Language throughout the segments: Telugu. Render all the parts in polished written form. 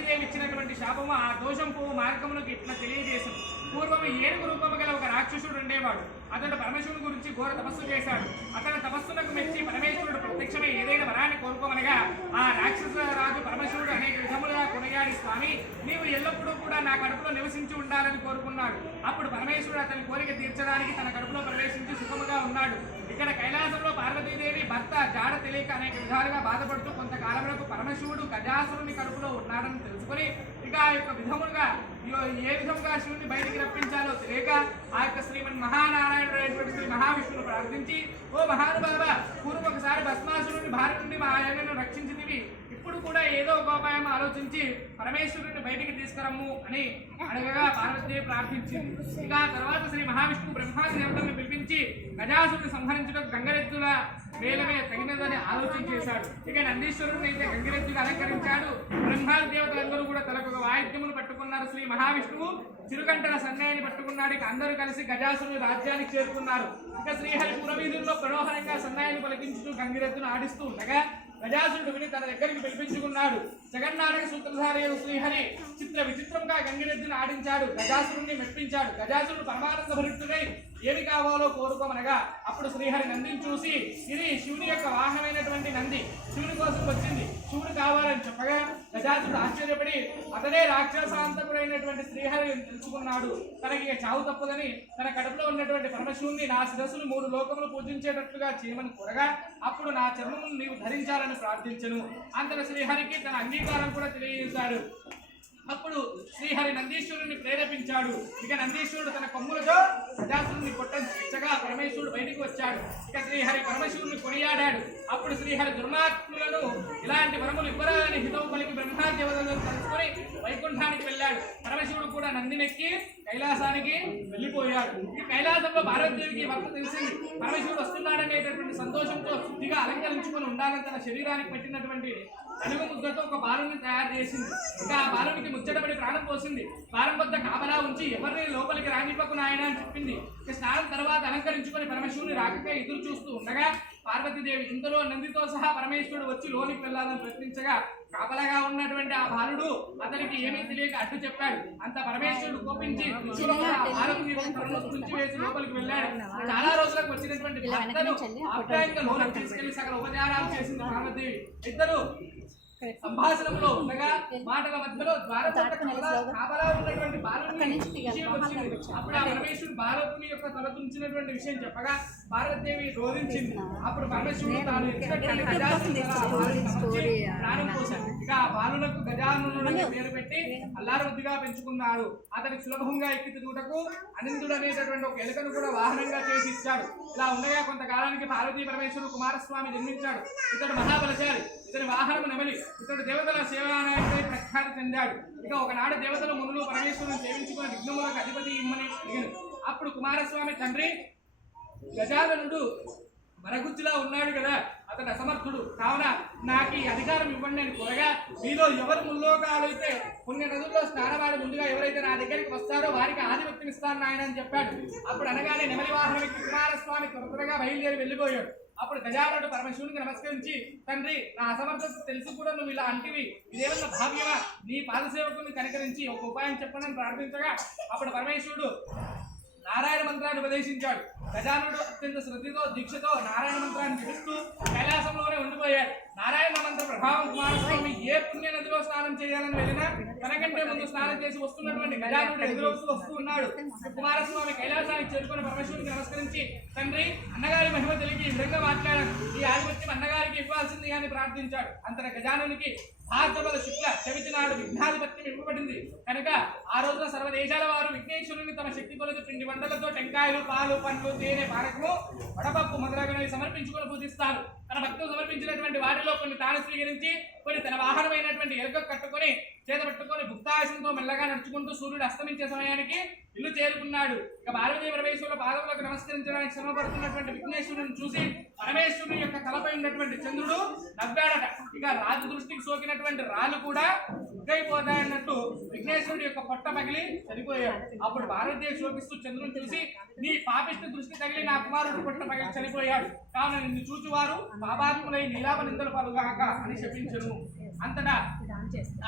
పార్వతీదేవి ఇచ్చినటువంటి శాపము ఆ దోషం పోవు మార్గములకు ఇట్లా తెలియజేసింది. పూర్వం ఏనుగు రూపము గల ఒక రాక్షసుడు ఉండేవాడు. అతడు పరమశివుని గురించి ఘోర తపస్సు చేశాడు. అతని తపస్సులకు మెచ్చి పరమేశ్వరుడు ప్రత్యక్షమై ఏదైనా వరాన్ని కోరుకోమనగా ఆ రాక్షస రాజు పరమశివుడు అనేక విధములుగా కొనగాడి, స్వామి నీవు ఎల్లప్పుడూ కూడా నా కడుపులో నివసించి ఉండాలని కోరుకున్నాడు. అప్పుడు పరమేశ్వరుడు అతని కోరిక తీర్చడానికి తన కడుపులో ప్రవేశించి సుఖముగా ఉన్నాడు. ఇక్కడ కైలాసంలో పార్వతీదేవి భర్త జాడ తెలియక అనేక విధాలుగా బాధపడుతూ కొంతకాలంలో పరమశివుడు గజాసురుని కడుపులో ఉన్నాడని తెలుసుకుని ఇక ఆ యొక్క విధములుగా ఏ విధంగా శివుని బయటికి రప్పించాలో తెలియక ఆ యొక్క శ్రీమన్ మహానారాయణుడైనటువంటి శ్రీ మహావిష్ణువును ప్రార్థించి, ఓ మహానుభావ, పూర్వం ఒకసారి భస్మాసురుని భార్య నుండి మా ఆయనను రక్షించితివి. ఇప్పుడు కూడా ఏదో ఒక ఉపాయం ఆలోచించి పరమేశ్వరుని బయటికి తీసుకురమ్ము అని అడగగా పార్వతీదేవి ప్రార్థించింది. ఇక తర్వాత శ్రీ మహావిష్ణువు బ్రహ్మాది దేవతలను పిలిపించి గజాసురుని సంహరించడం గంగరెద్దుల వేలమే తగినదని ఆలోచన చేశాడు. ఇక నందీశ్వరుని అయితే గంగిరెద్దుగా అలంకరించాడు. బ్రహ్మాది దేవతలందరూ కూడా తలకు ఒక వాయిద్యములు పట్టుకున్నారు. శ్రీ మహావిష్ణువు చిరుగంటల సన్నాయిని పట్టుకున్నాడు. ఇక అందరూ కలిసి గజాసురుని రాజ్యానికి చేరుకున్నారు. ఇక శ్రీహరి పురవీధుల్లో ప్రలోభనంగా సన్నాయిని పలికించుతూ గంగిరెద్దును ఆడిస్తూ ఉండగా గజాసురుడు విని తన దగ్గరికి పిలిపించుకున్నాడు. జగన్నాటక సూత్రధారి శ్రీహరి చిత్ర విచిత్రంగా గంగిరెద్దును ఆడించాడు. గజాసురుణ్ణి మెప్పించాడు. గజాసురుడు పరమానంద భరితుడై ఏమి కావాలో కోరుకోమనగా అప్పుడు శ్రీహరి నందిని చూసి, ఇది శివుని యొక్క వాహనమైనటువంటి నంది, శివుని కోసం వచ్చింది, శివుడు కావాలని చెప్పగా గజాసురుడు ఆశ్చర్యపడి అతడే రాక్షసాంతకుడైనటువంటి శ్రీహరి తెలుసుకున్నాడు. తనకి చావు తప్పదని తన కడుపులో ఉన్నటువంటి పరమశివుని నా శిరస్సును 3 లోకములు పూజించేటట్లుగా చేయమని కోరగా అప్పుడు నా చర్మమును నీవు ధరించాలని ప్రార్థించను. అంతట శ్రీహరికి తన అంగీకారం కూడా తెలియజేశాడు. అప్పుడు శ్రీహరి నందీశ్వరుని ప్రేరేపించాడు. ఇక నందీశ్వరుడు తన కొమ్ములతో గజాసురుని కొట్టగా పరమేశ్వరుడు బయటికి వచ్చాడు. ఇక శ్రీహరి పరమేశ్వరుని కొనియాడాడు. అప్పుడు శ్రీహరి దుర్మాత్ములను ఇలాంటి వరములు ఇవ్వరాలని హితవు పలికి బ్రహ్మాదేవతలను కలుసుకొని వైకుంఠానికి వెళ్ళాడు. పరమశివుడు కూడా నందినెక్కి కైలాసానికి వెళ్ళిపోయాడు. ఈ కైలాసంలో పార్వతీదేవికి భర్త తెలిసింది. పరమశివుడు వస్తున్నాడనేటటువంటి సంతోషంతో శుద్ధిగా అలంకరించుకొని ఉండాలని తన శరీరానికి పెట్టినటువంటి నలుగు ముద్దతో ఒక బాలుని తయారు చేసింది. ఇక ఆ బాలునికి ముచ్చటపడి ప్రాణం పోసింది. బాలం వద్ద కాపలా ఉంచి ఎవరిని లోపలికి రానివ్వకు నాయన అని చెప్పింది. ఇక స్నానం తర్వాత అలంకరించుకొని పరమశివుని రాకగా ఎదురు చూస్తూ ఉండగా పార్వతీదేవి ఇంతలో నందితో సహా పరమేశ్వరుడు వచ్చి లోనికి వెళ్లాలని ప్రయత్నించగా కాపలాగా ఉన్నటువంటి ఆ బాలుడు అతనికి ఏమీ తెలియక అడ్డు చెప్పాడు. అంత పరమేశ్వరుడు కోపించి వేసి లోపలికి వెళ్ళాడు. చాలా రోజులకు వచ్చినటువంటి భర్తను ఆప్యాయంగా లోనికి తీసుకెళ్లి సకల ఉపచారాలు చేసింది పార్వతీదేవి. ఇద్దరు సంభాషణంలో ఉండగా మాటల మధ్యలో కాపలా ఉన్నటువంటి బాలుని అప్పుడు ఆ పరమేశ్వరుడు బాలకుని యొక్క తలతుంచినటువంటి విషయం చెప్పగా పార్వతీదేవి రోధించింది. అప్పుడు పరమేశ్వరుడు తాను ప్రాణం పోసింది. ఇక ఆ బాలులకు గజాననుడు పేరు పెట్టి అల్లారబుద్ధిగా పెంచుకున్నాడు. అతనికి సులభంగా ఎక్కి తిరుగుటకు అనిందుడు అనేటటువంటి ఒక ఎలుకను కూడా వాహనంగా చేసి ఇచ్చాడు. ఇలా ఉండగా కొంతకాలానికి పార్వతీ పరమేశ్వరుడు కుమారస్వామి జన్మించాడు. ఇతడు మహాబలశాలి. ఇతని వాహనము నెమలి. ఇతడు దేవతల సేవానాయకుడై ప్రఖ్యాతి చెందాడు. ఇక ఒకనాడు దేవతల మునులు పరమేశ్వరుని సేవించుకుని విఘ్నములకు అధిపతి ఇమ్మని అడిగారు. అప్పుడు కుమారస్వామి తండ్రి గజాననుడు మరగుజ్జులా ఉన్నాడు కదా, అతడు అసమర్థుడు, కావున నాకు ఈ అధికారం ఇవ్వండి అని కోరగా మీలో ఎవరు ముల్లోకాలైతే పుణ్య నదుల్లో స్నానవాడి ముందుగా ఎవరైతే నా దగ్గరికి వస్తారో వారికి ఆధిపత్యం ఇస్తాను నాయన అని చెప్పాడు. అప్పుడు అనగానే నెమలి వాహనం ఎక్కి కుమారస్వామి త్వరగా బయలుదేరి వెళ్ళిపోయాడు. అప్పుడు గజానుడు పరమశివునికి నమస్కరించి, తండ్రి నా అసమర్థత తెలిసి కూడా నువ్వు ఇలా అంటివి, ఇదేమన్నా భావ్యమా? నీ పాదసేవకుని కనికరించి ఒక ఉపాయం చెప్పనని ప్రార్థించగా అప్పుడు పరమేశ్వరుడు నారాయణ మంత్రాన్ని ఉపదేశించాడు. గజానుడు అత్యంత శ్రద్ధతో దీక్షతో నారాయణ మంత్రాన్ని జపిస్తూ కైలాసంలోనే ఉండిపోయాడు. నారాయణ మంత్ర ప్రభావం కుమారస్వామి ఏ పుణ్య నదిలో స్నానం చేయాలని వెళ్ళినా తనకంటే ముందు స్నానం చేసి వస్తున్నటువంటి గజానుడు ఎదురొస్తూ వస్తూ ఉన్నాడు. కుమారస్వామి కైలాసానికి చేరుకుని పరమేశ్వరునికి నమస్కరించి, తండ్రి అన్నగారి మహిమ తెలిగి ఈ విధంగా మాట్లాడాడు, ఈ ఆధిపత్యం అన్నగారికి ఇవ్వాల్సింది అని ప్రార్థించాడు. అంతట గజానునికి భాద్రపద శుక్ల చవితి నాడు విఘ్నాధిపత్యం ఇవ్వబడింది కనుక ఆ రోజున సర్వదేశాల వారు విఘ్నేశ్వరుని తమ శక్తి కొలది పిండి వంటలతో టెంకాయలు, పాలు, పండ్లు, తేనె, పానకము, వడపప్పు మొదలగునవి సమర్పించుకొని పూజిస్తారు. తన భక్తులు సమర్పించినటువంటి వాటిలో కొన్ని తాను స్వీకరించి కొన్ని తన వాహనమైనటువంటి ఎలుక కట్టుకొని చేత పట్టుకొని భుక్తాశంతో మెల్లగా నడుచుకుంటూ సూర్యుడు అస్తమించే సమయానికి ఇల్లు చేరుకున్నాడు. ఇక పార్వతీ పరమేశ్వరుల పాదములకు నమస్కరించడానికి శ్రమ పడుతున్నటువంటి విఘ్నేశ్వరుని చూసి పరమేశ్వరుని యొక్క తలపై ఉన్నటువంటి చంద్రుడు నవ్వాడట. ఇక రాజు దృష్టికి సోకినటువంటి రాళ్ళు కూడా ఉగ్గైపోతాయన్నట్టు విఘ్నేశ్వరుడి యొక్క పొట్ట పగిలి చనిపోయాడు. అప్పుడు పార్వతీదేవి శోకిస్తూ చంద్రుని చూసి, నీ పాపిష్టి దృష్టి తగిలి నా కుమారుడు పొట్ట పగిలి చనిపోయాడు, కావున నిన్ను చూచువారు పాపాత్ములై నీలాప నిందలు పలుగాక అని శపించను. అంతటా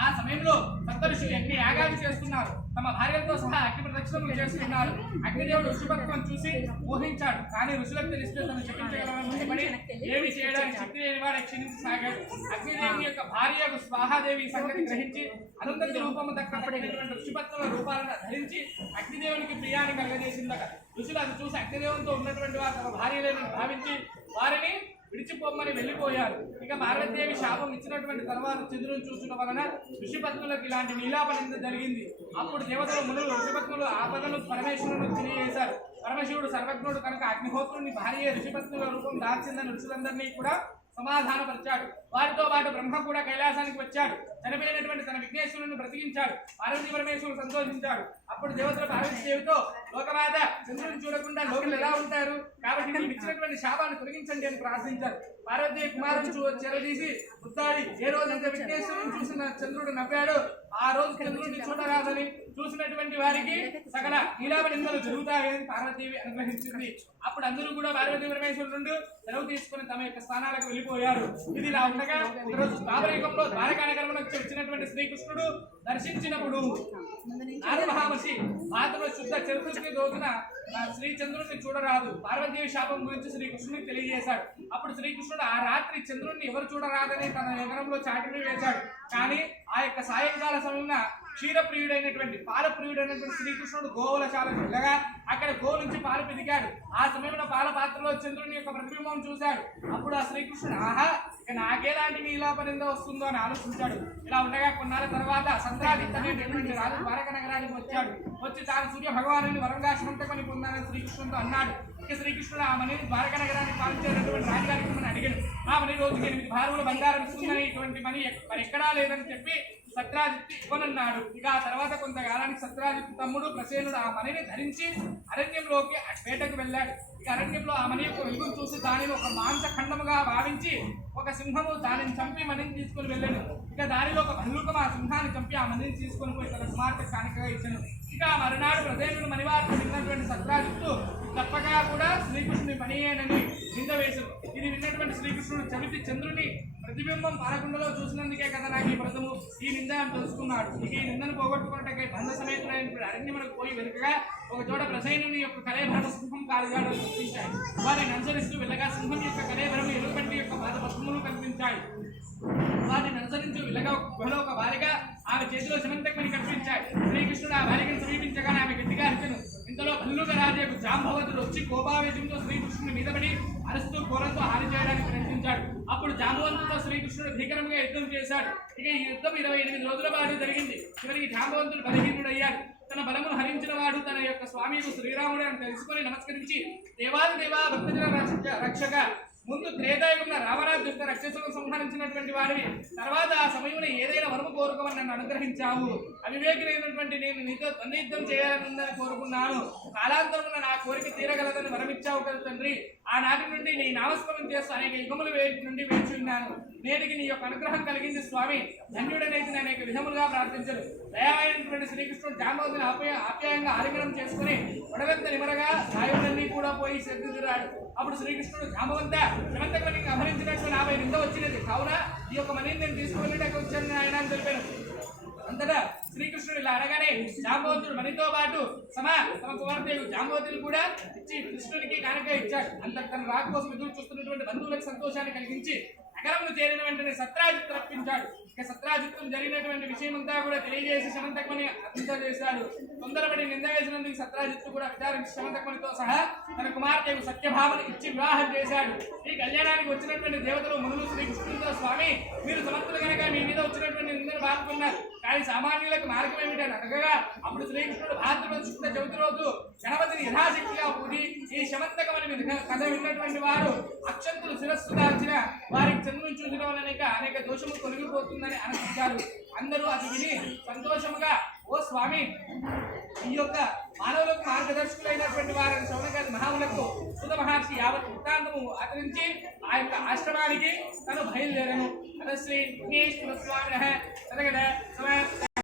ఆ సమయంలో సప్త ఋషులు అగ్ని యాగాలు చేస్తున్నారు. తమ భార్యలతో సహా అగ్ని ప్రదక్షిణలు చేస్తున్నారు. అగ్నిదేవుడు ఋషిపత్వం చూసి మోహించాడు. కానీ ఋషులకు తెలిస్తే తను శపించగలమని ఏమి చేయడానికి శక్తి లేని వాడు క్షీణించసాగాడు. అగ్నిదేవుని యొక్క భార్య స్వాహాదేవి సంగతి గ్రహించి అనంతరి రూపము దక్కబడినటువంటి ఋషిపత్తుల రూపాలను ధరించి అగ్నిదేవునికి ప్రియాన్ని కలగజేసిందట. ఋషులు అది చూసి అగ్నిదేవునితో ఉన్నటువంటి వారు తమ భార్యలను భావించి వారిని విడిచిపోమని వెళ్ళిపోయారు. ఇక పార్వతీదేవి శాపం ఇచ్చినటువంటి తర్వాత చంద్రుని చూసిన వలన ఋషిపత్నులకు ఇలాంటి నీలాపనింద జరిగింది. అప్పుడు దేవతలు మునులు ఋషిపత్నులు ఆపదను పరమేశ్వరుని తెలియజేశారు. పరమశివుడు సర్వజ్ఞుడు కనుక అగ్నిహోత్రుని భార్య ఋషిపత్నుల రూపం దాల్చిందని ఋషులందరినీ కూడా సమాధానపరిచాడు. వారితో పాటు బ్రహ్మ కూడా కైలాసానికి వచ్చాడు. చనిపోయినటువంటి తన విఘ్నేశ్వరుని బ్రతికించాడు. పార్వతీ పరమేశ్వరుడు సంతోషించాడు. అప్పుడు దేవతలు పార్వతీదేవితో లోకమాత చంద్రుని చూడకుండా లోకలు ఎలా ఉంటారు, కాబట్టి మీరు ఇచ్చినటువంటి శాపాన్ని తొలగించండి అని ప్రార్థించారు. పార్వతీ కుమారుని చెరదీసి ముత్తాడి ఏ రోజైతే విఘ్నేశ్వరుని చూసిన చంద్రుడు నవ్వాడు, ఆ రోజు చంద్రుడిని చూడరాదని చూసినటువంటి వారికి సకల నీలాప నిందలు జరుగుతాయని పార్వతీదేవి అనుగ్రహించింది. అప్పుడు అందరూ కూడా పార్వతీ పరమేశ్వరుడు నుండి సెలవు తీసుకుని తమ యొక్క స్థానాలకు వెళ్ళిపోయారు. ఇది ఇలా ఉండగా ఒకరోజు ద్వాపరయుగంలో ద్వారకా నగరంలో వచ్చినటువంటి శ్రీకృష్ణుడు దర్శించినప్పుడు నారద మహామహర్షి మాతృ శుద్ధ చతుర్థి రోజున శ్రీచంద్రుడిని చూడరాదు పార్వతీదేవి శాపం గురించి శ్రీకృష్ణుడికి తెలియజేశాడు. అప్పుడు శ్రీకృష్ణుడు ఆ రాత్రి చంద్రుడిని ఎవరు చూడరాదని తన నగరంలో చాటిని వేశాడు. కానీ ఆ యొక్క సాయంకాల సమయంలో క్షీరప్రియుడైనటువంటి పాలప్రియుడైనటువంటి శ్రీకృష్ణుడు గోవులశాలకు వెళ్ళగా అక్కడ గోవు నుంచి పాలు పిదికాడు. ఆ సమయంలో పాల పాత్రలో చంద్రుని యొక్క ప్రతిబింబం చూశాడు. అప్పుడు ఆ శ్రీకృష్ణుడు ఆహా ఇక నాకేలాంటి నీలాపనింద వస్తుందో అని ఆలోచించాడు. ఇలా ఉండగా కొన్నాళ్ళ తర్వాత సంద్రాదిత్య అనేటువంటి రాజు ద్వారకా నగరానికి వచ్చాడు. వచ్చి తాను సూర్య భగవాను వరంగా శ్రమంతకొని పొందానని శ్రీకృష్ణుడితో అన్నాడు. ఇక శ్రీకృష్ణుడు ఆ మణిని ద్వారకా నగరానికి పాలించేటటువంటి రాజుగారికి మనం అడిగాడు. ఆ మణి రోజుకి 8 భారువుల బంగారం ఇస్తుందని ఇటువంటి మణి మరి ఎక్కడా లేదని చెప్పి సత్రాజిత్తు ఇవ్వనన్నాడు. ఇక ఆ తర్వాత కొంతకాలానికి సత్రాజిత్తు తమ్ముడు ప్రసేనుడు ఆ మణిని ధరించి అరణ్యంలోకి వేటకు వెళ్ళాడు. ఇక అరణ్యంలో ఆ మణి యొక్క వెలుగును చూసి దానిని ఒక మాంసఖండముగా భావించి ఒక సింహము దానిని చంపి మణిని తీసుకుని వెళ్ళాను. ఇక దానిలో ఒక భల్లుకం ఆ సింహాన్ని చంపి ఆ మణిని తీసుకొని పోయి తన కుమార్తె కానుకగా ఇచ్చాను. ఇక మరునాడు ప్రసేనుడు మణివార్త విన్నటువంటి సత్రాజిత్తు తప్పగా కూడా శ్రీకృష్ణుని పనియేనని నింద వేశాడు. ఇది విన్నటువంటి శ్రీకృష్ణుడు చవితి చంద్రుని ప్రతిబింబం పాలకుండలో చూసినందుకే కదా నాకు ఈ వ్రతము ఈ నింద అని తెలుసుకున్నాడు. ఇక ఈ నిందను పోగొట్టుకున్నట్టుగా బంధ సమేతుడైన అరణ్యమునకు పోయి వెనుకగా ఒక చోట ప్రసేనుని యొక్క కళేభరణ సింహం కాలుగాడు గుర్తించాయి. వారిని అనుసరిస్తూ వెళ్ళగా సింహం యొక్క కళేభరము ఎలుగుబంటి యొక్క పాద పద్మములు కనిపించాయి. వారిని అనుసరించి వెళ్ళగా గుహలో ఒక బాలిక ఆమె చేతిలో శమంతకమని కనిపించాయి. శ్రీకృష్ణుడు ఆ బాలికను సమీపించగానే ఆమె గట్టిగా అరిచెను. ఇంతలో భల్లుక రాజు జాంబవతుడు వచ్చి కోపావేశంతో శ్రీకృష్ణుని మీదపడి అరుస్తూ కోరంతో హాని చేయడానికి ప్రయత్నించాడు. అప్పుడు జాంబవంతుడితో శ్రీకృష్ణుడు భీకరంగా యుద్ధం చేశాడు. ఇక ఈ యుద్ధం 28 రోజుల పాటు జరిగింది. చివరికి జాంబవంతుడు బలహీనుడయ్యాడు. తన బలమును హరించిన వాడు తన యొక్క స్వామికు శ్రీరాముడు అని తెలుసుకొని నమస్కరించి దేవాది దేవా భక్తజన రక్షక ముందు త్రేతాయుగంలో రావణాసు దుష్ట రాక్షసులను సంహరించినటువంటి వాడివి. తర్వాత ఆ సమయంలో ఏదైనా వరము కోరుకోమని నన్ను అనుగ్రహించావు. అవివేకినైనటువంటి నేను నీతో యుద్ధం చేయాలని కోరుకున్నాను. కాలాంతరమున నా కోరిక తీరగలదని వరమిచ్చావు కదా తండ్రి. ఆనాటి నుండి నీ నామస్మరణ చేస్తూ అనేక యుగముల నుండి వేచి ఉన్నాను. నేటికి నీ యొక్క అనుగ్రహం కలిగింది స్వామి. ధన్యుడనైతే అనేక విధములుగా ప్రార్థించను. దయామైనటువంటి శ్రీకృష్ణుడు జాంబవతిని ఆప్యాయంగా ఆలింగనం చేసుకుని ఒడవెంత నిమరగా సాయువులన్నీ కూడా పోయి శ్రద్ధిరాడు. అప్పుడు శ్రీకృష్ణుడు జాంబవంత శమంతకుని అపహరించినట్టు 40 నింద వచ్చినది. కావున ఈ యొక్క మనీని నేను తీసుకువెళ్ళడానికి వచ్చాను ఆయన అని తెలిపాను. అంతటా శ్రీకృష్ణుడు ఇలా అనగానే జాంబవంతుడు మణితో పాటు తమ కుమార్తె జాంబవతిని కూడా ఇచ్చి కృష్ణునికి కానుక ఇచ్చాడు. అంత తన రాక కోసం ఎదురు చూస్తున్నటువంటి బంధువులకు సంతోషాన్ని కలిగించి నగరంలో చేరిన వెంటనే సత్రాజిత్తు రప్పించాడు. ఇక సత్రాజిత్తు జరిగినటువంటి విషయం అంతా కూడా తెలియజేసి శమంతకమని అంతా చేశాడు. తొందరపడి నింద వేసినందుకు సత్రాజిత్తు కూడా విచారించి శమంతకమనితో సహా తన కుమార్తెకు సత్యభామను ఇచ్చి వివాహం చేశాడు. ఈ కళ్యాణానికి వచ్చినటువంటి దేవతలు మునులు శ్రీకృష్ణుడితో స్వామి మీరు సమర్థులు కనుక మీ మీద వచ్చినటువంటి నిందను బాదుకున్నారు. కానీ సామాన్యులకు మార్గం ఏమిటని అడగగా అప్పుడు శ్రీకృష్ణుడు భాద్రపద శుద్ధ చవితి రోజు గణపతిని యథాశక్తిగా పూజి ఈ శమంతకమని కథ విన్నటువంటి వారు అక్షంతులు శిరస్సు దాల్చిన వారికి చంద్రుని చూసిన వలన అనేక దోషము తొలగిపోతుందని ఆనందించారు. అందరూ అది విని సంతోషముగా ఓ స్వామి ఈ యొక్క మానవులకు మార్గదర్శకులైనటువంటి వారిని శౌనకాది మహాములకు సుధ మహర్షి యావత్ వృత్తాంతము ఆచరించి ఆ యొక్క ఆశ్రమానికి తను బయలుదేరను. శ్రీ విఘ్నేశ్వర స్వామి